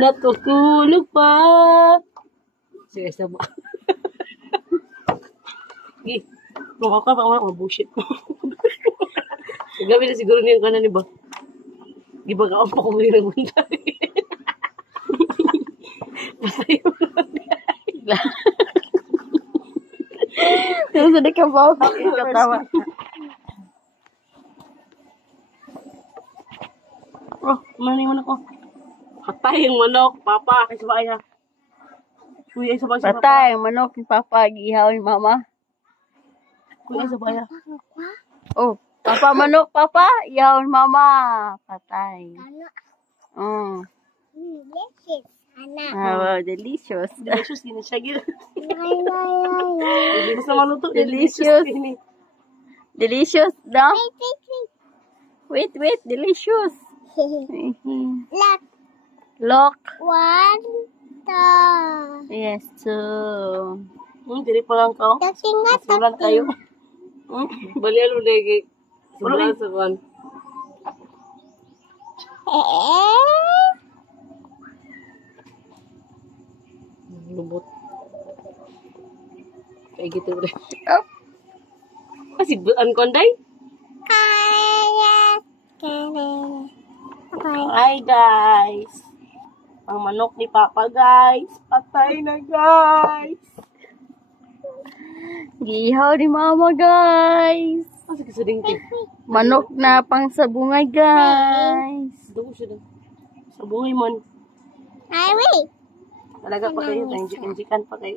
Natutulog pa. Sige, sabo. Sige. Mukha ka pa mga bullshit. Gabi na siguro niyang kanan ni ba? Gibagaon pa kung may nagunta. Patay mo lang. Susunod ka ba? Katawa. Oh, maning manok ko. Patay yung manok, papa. Ay, sabay ha. Kuya, ay sabay sa papa. Patay, manok ni Papa, gihaw ni Mama. Kuya, ay sabay ha. Oh, Papa manok, Papa, ihaw ni Mama. Patay. Oh, delicious. Delicious din siya. Delicious na maluto. Delicious. Delicious, no? Wait, delicious. Look. Yes, two. Dili pa lang ka. Masulan kayo. Balian mo lagi. Subulan sa kuwan. Lubot. Kayak gitu udah. Oh. Masih buan konday? Hi guys. Ang manok ni Papa guys. Patay na guys. Gihaw ni Mama, guys. Masih keseding ti. Manok na pang sabungay, guys. Daw siya daw. Sa bungay man. Talaga pa kayo. Injikan pa kayo.